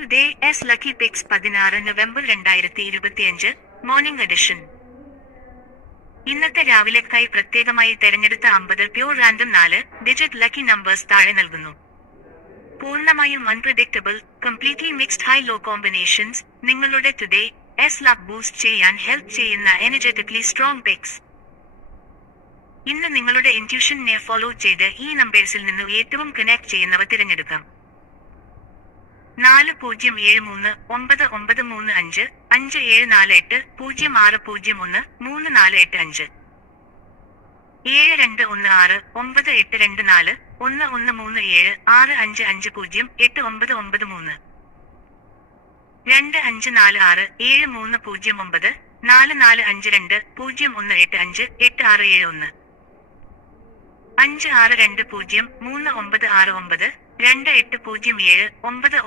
Today S lucky picks 16 November 2025 morning edition. ഇന്നത്തെ രാവിലേക്കായി പ്രത്യേകമായി തെരഞ്ഞെടുത്ത 50 pure random 4 digit lucky numbers താഴെ നൽകുന്നു. പൂർണ്ണമായും unpredictable, completely mixed high low combinations നിങ്ങളുടെ ടുഡേ എസ് ലക്ക് ബൂസ്റ്റ് ചെയ്യാൻ ഹെൽപ്പ് ചെയ്യുന്ന എനർജറ്റിക്കലി സ്ട്രോങ് പിക്സ്. ഇന്ന് നിങ്ങളുടെ ഇൻറ്റ്യൂഷനെ ഫോളോ ചെയ്ത് ഈ നമ്പേഴ്സിൽ നിന്നും ഏറ്റവും കണക്ട് ചെയ്യുന്നവ തിരഞ്ഞെടുക്കാം. 4073 9935 5748 0601 3485 7216 9824 1137 6550 6546 7309 4452 0185 8671 5620 3969 2807 9102 7438 1504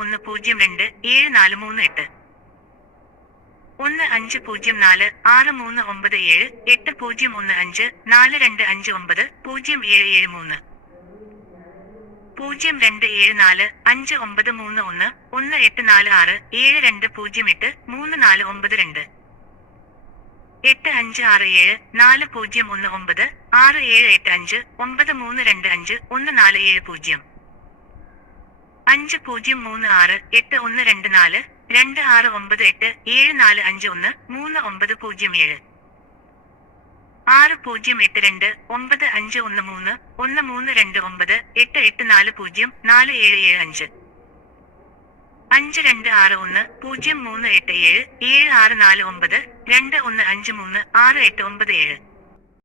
6397 8015 4259 0773 0274 5931 1846 7208 3492 8567 4019 6785 9325 1470 5036 8124 2698 7451 3907 6082 9513 1329 8840 4775 5261 0387 7649 2153 6897